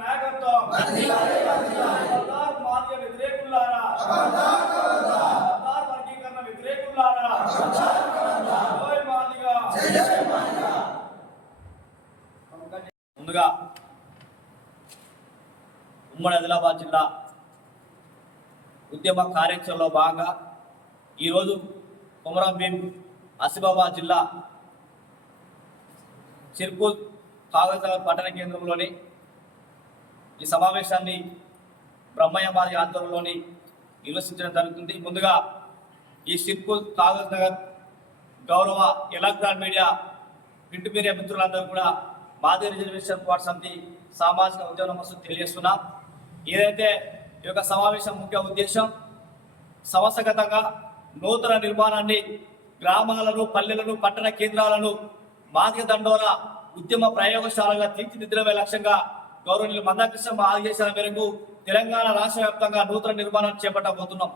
నాయకత్వం వ్యతిరేకులారా వర్గీకరణ వ్యతిరేకులారా ముందుగా ఉమ్మడి ఆదిలాబాద్ జిల్లా ఉద్యమ కార్యాచరణలో భాగంగా ఈరోజు కొమరం భీం ఆసిఫాబాద్ జిల్లా చిర్పూర్ కాగజాల పట్టణ కేంద్రంలోని ఈ సమావేశాన్ని బ్రహ్మయ్యబాది ఆధ్వర్యంలోని నిర్వహించడం జరుగుతుంది. ముందుగా ఈ సిర్పూర్ కాగజ్ నగర్ గౌరవ ఎలక్ట్రాన్ మీడియా ప్రింట్ మీడియా మిత్రులందరూ కూడా మాది రిజర్వేషన్ పోరాట సమితి సామాజిక ఉద్యమం కోసం తెలియజేస్తున్నా. ఏదైతే ఈ యొక్క సమావేశం ముఖ్య ఉద్దేశం సమస్యగతంగా నూతన నిర్మాణాన్ని గ్రామాలను పల్లెలను పట్టణ కేంద్రాలను మాదిక దండోర ఉద్యమ ప్రయోగశాలగా తీర్చిదిద్దడమే లక్ష్యంగా గౌరవనీయులు మందాకృష్ణ ఆదేశాల మేరకు తెలంగాణ రాష్ట్ర వ్యాప్తంగా నూతన నిర్మాణం చేపట్టబోతున్నాం.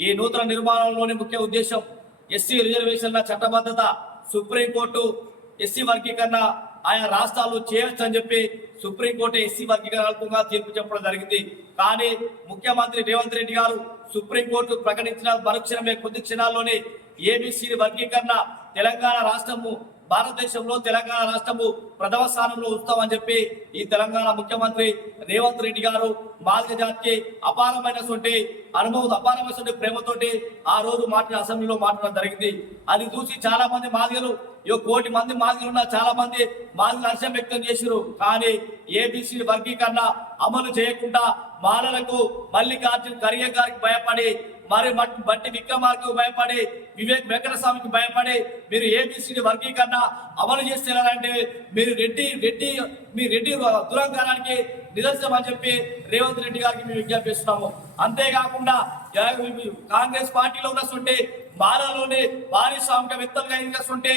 ఈ నూతన నిర్మాణంలోని ముఖ్య ఉద్దేశం ఎస్సీ రిజర్వేషన్ల చట్టబద్ధత సుప్రీంకోర్టు ఎస్సీ వర్గీకరణ ఆయా రాష్ట్రాలు చేయొచ్చు అని చెప్పి సుప్రీంకోర్టు ఎస్సీ వర్గీకరణగా తీర్పు చెప్పడం జరిగింది. కానీ ముఖ్యమంత్రి రేవంత్ రెడ్డి గారు సుప్రీంకోర్టు ప్రకటించిన మరుక్షణమే కొద్ది క్షణాల్లోనే ఏబీసీ వర్గీకరణ తెలంగాణ రాష్ట్రము భారతదేశంలో తెలంగాణ రాష్ట్రము ప్రథమ స్థానంలో ఉంచుతామని చెప్పి ఈ తెలంగాణ ముఖ్యమంత్రి రేవంత్ రెడ్డి గారు మాదిగ జాతికి అపారమైనటువంటి అనుభవం అపారమైనటువంటి ప్రేమతోటి ఆ రోజు మాట్లాడిన అసెంబ్లీలో మాట్లాడడం జరిగింది. అది చూసి చాలా మంది మాదిగలు ఈ కోటి మంది మాదిగలు ఉన్న చాలా మంది మాదిగలు హర్షం వ్యక్తం చేశారు కానీ ఏబిసి వర్గీకరణ అమలు చేయకుండా మాలలకు మల్లికార్జున్ ఖర్గే గారికి భయపడి మరి బట్టి విక్రమార్కు భయపడి వివేక్ వెంకటస్వామికి భయపడి మీరు ఏబిసిడి వర్గీకరణ అమలు చేస్తున్నారంటే మీరు రెడ్డి రెడ్డి మీ రెడ్డి దురంకారానికి నిదర్శనం అని చెప్పి రేవంత్ రెడ్డి గారికి మేము విజ్ఞప్తి చేస్తున్నాము. అంతేకాకుండా కాంగ్రెస్ పార్టీలో ఉన్నటువంటి మాలలోని భారీస్వామిక ఎదిగినటువంటి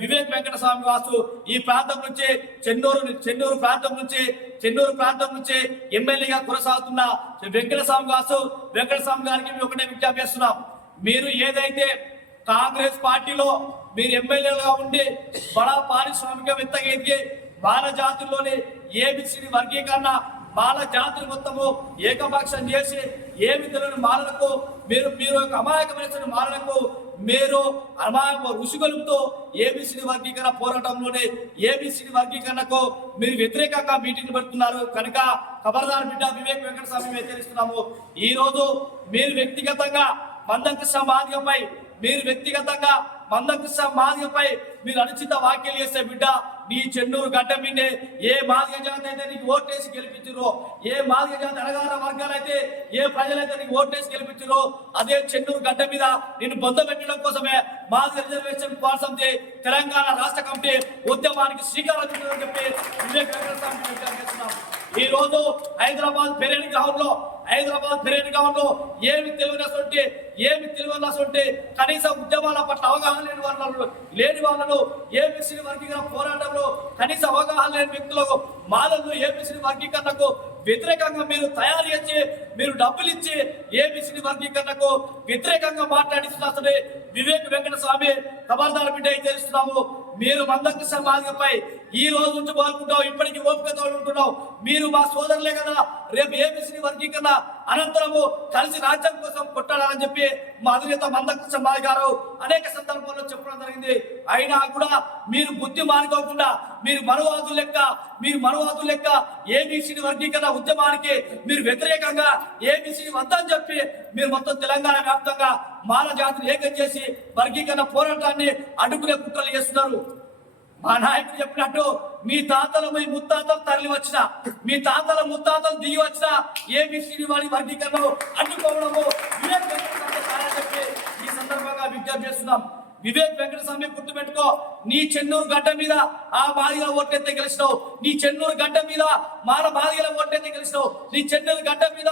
వివేక్ వెంకటస్వామి వాసు ఈ ప్రాంతం నుంచి చెన్నూరు చెన్నూరు ప్రాంతం నుంచి చెన్నూరు ప్రాంతం నుంచి ఎమ్మెల్యేగా కొనసాగుతున్న వెంకటస్వామి వాసు వెంకటస్వామి గారికి మేము ఒకటే విజ్ఞప్తి చేస్తున్నాం. మీరు ఏదైతే కాంగ్రెస్ పార్టీలో మీరు ఎమ్మెల్యేలుగా ఉండి బడా పారిశ్రామికవేత్తగా ఎదిగి బాల జాతుల్లోని ఏబిసిడి వర్గీకరణ బాల జాతులు మొత్తము ఏకపక్షం చేసి ఏమి తెలియని మాలలకు మీరు మీరు ఒక అమాయకమైన మాలలకు మీరు అమాయక ఋషిగలుపుతో ఏబిసిడి వర్గీకరణ పోరాటంలోనే ఏబిసిడి వర్గీకరణకు మీరు వ్యతిరేకంగా మీటింగ్ పెడుతున్నారు. కనుక ఖబర్దార్ బిడ్డ వివేక్ వెంకటస్వామి మేము హెచ్చరిస్తున్నాము. ఈరోజు మీరు వ్యక్తిగతంగా మందంకృష్ణ మార్గంపై మీరు వ్యక్తిగతంగా మందకృష్ణ మాదిగపై మీరు అనుచిత వ్యాఖ్యలు చేసే బిడ్డ నీ చెన్నూరు గడ్డ మీదే ఏ మాదిగ జాతి అయితే నీకు ఓటేసి గెలిపించారో ఏ మాదిగ జాతి అడగార వర్గాలైతే ఏ ప్రజలైతే నీకు ఓటేసి గెలిపించారో అదే చెన్నూరు గడ్డ మీద నిన్ను బొంద పెట్టడం కోసమే మాదిగ రిజర్వేషన్ కోసం తెలంగాణ రాష్ట్ర కమిటీ ఉద్యమానికి శ్రీకారం చుట్టాలని చెప్పి ఈ రోజు హైదరాబాద్ పెరేడ్ గ్రౌండ్లో హైదరాబాద్ పెరేడ్ గ్రౌండ్లో ఏమి తెలియనటువంటి ఏమి తెలియనసొంటే కనీస ఉద్యమాల పట్ల అవగాహన లేని వాళ్ళు లేని వాళ్ళను ఏబిసి వర్గీకరణ పోరాటంలో కనీస అవగాహన లేని వ్యక్తులకు మాలను ఏబిసి వర్గీకరణకు వ్యతిరేకంగా మీరు తయారు చేసి మీరు డబ్బులు ఇచ్చి ఏబిసిడి వర్గీకరణకు వ్యతిరేకంగా మాట్లాడిస్తున్నసరే వివేక్ వెంకట స్వామి ఖబర్దార్ బిడ్డ తెలుస్తున్నాము మీరు మందకి మాదిగపై ఈ రోజు నుంచి పాల్గొంటాం ఇప్పటికీ ఓపికతో ఉంటున్నావు. మీరు మా సోదరులే కదా రేపు ఏబిసిడి వర్గీకరణ అనంతరము కలిసి రాజ్యం కోసం కొట్టాలని చెప్పి మా అధినేత మందకృష్ణ మాది గారు అనేక సందర్భాల్లో చెప్పడం జరిగింది. అయినా కూడా మీరు బుద్ధి మానుకోకుండా మీరు మనవాదులు లెక్క మీరు మనవాదులు లెక్క ఏబిసిడి వర్గీకరణ ఉద్యమానికి మీరు వ్యతిరేకంగా ఏబిసిడి వద్దని చెప్పి మీరు మొత్తం తెలంగాణ వ్యాప్తంగా మాల జాతిని ఏకం చేసి వర్గీకరణ పోరాటాన్ని అడ్డుకునే కుట్రలు చేస్తున్నారు. మా నాయకుడు చెప్పినట్టు మీ తాతలు మీ ముత్తాతలు తరలి వచ్చిన మీ తాతల ముత్తాతలు దిగి వచ్చిన ఏబిసిడి వాడి వర్గీకరణ అడ్డుకోవడం వివేక్ వెంకటస్వామి కారణం చెప్పి ఈ సందర్భంగా చేస్తున్నాం. వివేక్ వెంకటస్వామి గుర్తుపెట్టుకో నీ చెన్నూరు గడ్డ మీద ఆ బాధిగా ఓటెత్తే గెలిచినావు నీ చెన్నూరు గడ్డ మీద మాల బాధిగల ఓటెత్తే గెలిచినావు నీ చెన్నూరు గడ్డ మీద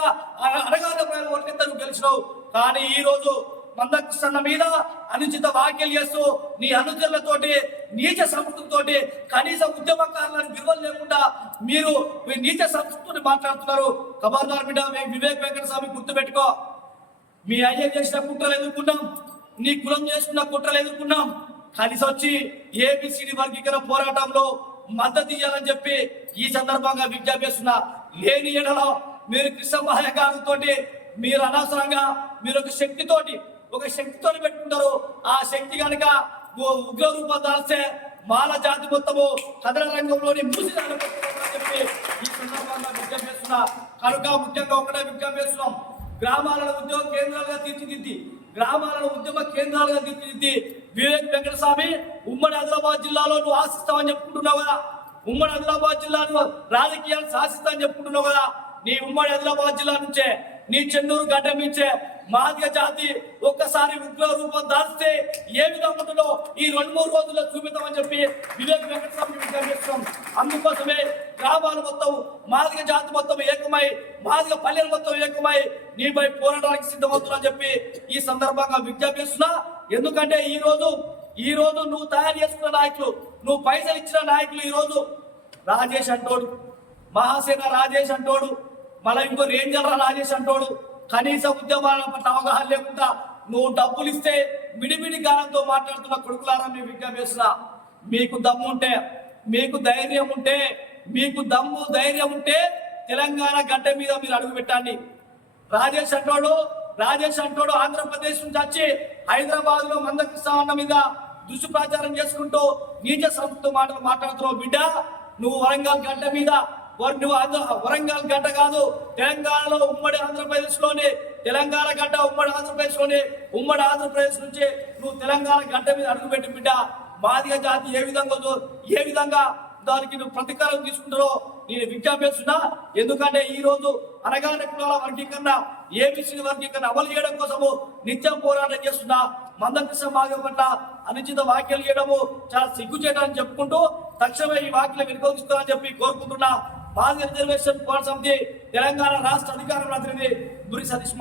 అడగాల ఓటెత్తే నువ్వు గెలిచినావు కానీ ఈ రోజు మందకృష్ణ మీద అనుచిత వ్యాఖ్యలు చేస్తూ నీ అనుచరులతోటి నీచ సంస్కృతితోటి కనీస ఉద్యమకారులను విలువలు లేకుండా మీరు మీ నీచ సంస్కృతిని మాట్లాడుతున్నారు. ఖబర్దార్ మీద మేము వివేక్ వెంకట స్వామి గుర్తుపెట్టుకో. మీ అయ్య చేసిన కుట్రలు ఎదుర్కొన్నాం. నీ కులం చేసుకున్న కుట్రలు ఎదుర్కొన్నాం. కలిసి వచ్చి ఏబిసిడి వర్గీకరణ పోరాటంలో మద్దతు ఇవ్వాలని చెప్పి ఈ సందర్భంగా విజ్ఞప్తి లేని ఎడలో మీరు కృష్ణ గారితోటి మీరు అనవసరంగా మీరు ఒక శక్తితోటి ఒక శక్తితో పెట్టుకుంటారు. ఆ శక్తి కనుక ఉగ్ర రూపం దాల్సే మాల జాతి మొత్తము కథన రంగంలోని మూసి చెప్పి ఈ సందర్భంగా కనుక ముఖ్యంగా ఒకటే విజ్ఞాపిస్తున్నాం. గ్రామాలను ఉద్యోగ కేంద్రాలుగా తీర్చిదిద్ది. గ్రామాలను ఉద్యమ కేంద్రాలుగా తీర్చిదిద్ది వివేక్ వెంకటస్వామి ఉమ్మడి ఆదిలాబాద్ జిల్లాలో నువ్వు ఆశిస్తావని చెప్పుకుంటున్నావు కదా. ఉమ్మడి ఆదిలాబాద్ జిల్లాను రాజకీయాలు శాసిస్తామని చెప్పుకుంటున్నావు కదా. నీ ఉమ్మడి ఆదిలాబాద్ జిల్లా నుంచే నీ చెన్నూరు గడ్డ మించే మాదిగ జాతి ఒక్కసారి ఉగ్ర రూపం దాస్తే ఏ విధంగా ఉంటుందో ఈ రెండు మూడు రోజుల్లో చూపిద్దామని చెప్పి వివేక్ వెంకటస్వామి అందుకోసమే గ్రామాలు మొత్తం మాదిగ జాతి మొత్తం ఏకమై మాదిగ పల్లెలు మొత్తం ఏకమై నీపై పోరాటానికి సిద్ధమవుతున్నా చెప్పి ఈ సందర్భంగా విజ్ఞాపిస్తున్నా ఎందుకంటే ఈ రోజు ఈ రోజు నువ్వు తయారు చేసుకున్న నాయకులు నువ్వు పైసలు ఇచ్చిన నాయకులు ఈ రోజు రాజేష్ అంటోడు మహాసేన రాజేష్ అంటోడు మళ్ళీ ఇంకో రేంజర్ రాజేష్ అంటోడు కనీస ఉద్యమాల పట్ల అవగాహన లేకుండా నువ్వు డబ్బులు ఇస్తే మిడిమిడి గానంతో మాట్లాడుతున్న కొడుకులారా మేము విజ్ఞాపిస్తున్నా మీకు దమ్ము ఉంటే మీకు ధైర్యం ఉంటే మీకు దమ్ము ధైర్యం ఉంటే తెలంగాణ గడ్డ మీద మీరు అడుగు పెట్టండి. రాజేష్ అంటోడు రాజేష్ అంటోడు ఆంధ్రప్రదేశ్ నుంచి వచ్చి హైదరాబాద్లో మందకృష్ణ మీద దుష్ప్రచారం చేసుకుంటూ నీచ సంస్కృత మాటలు మాట్లాడుతున్నావు బిడ్డ. నువ్వు వరంగల్ గడ్డ మీద నువ్వు వరంగల్ గడ్డ కాదు తెలంగాణలో ఉమ్మడి ఆంధ్రప్రదేశ్లోనే తెలంగాణ గడ్డ ఉమ్మడి ఆంధ్రప్రదేశ్లోనే ఉమ్మడి ఆంధ్రప్రదేశ్ నుంచి నువ్వు తెలంగాణ గడ్డ మీద అడుగుపెట్టి బిడ్డ. మాదిగ జాతి ఏ విధంగా ఏ విధంగా దానికి నువ్వు ప్రతీకారం తీసుకుంటారో నేను విజ్ఞాపిస్తున్నా ఎందుకంటే ఈ రోజు అనగాన కులాల వర్గీకరణ ఏబిసి వర్గీకరణ అమలు చేయడం కోసము నిత్యం పోరాటం చేస్తున్నా. మందకృష్ణ మార్గం పట్ల అనుచిత వ్యాఖ్యలు చేయడము చాలా సిగ్గు చేయడానికి చెప్పుకుంటూ తక్షణమే ఈ వ్యాఖ్యలు వినియోగిస్తానని చెప్పి కోరుకుంటున్నా. భారత రిజర్వేషన్ పోరాట సమితి తెలంగాణ రాష్ట్ర అధికార ప్రతినిధి గురి సతీష్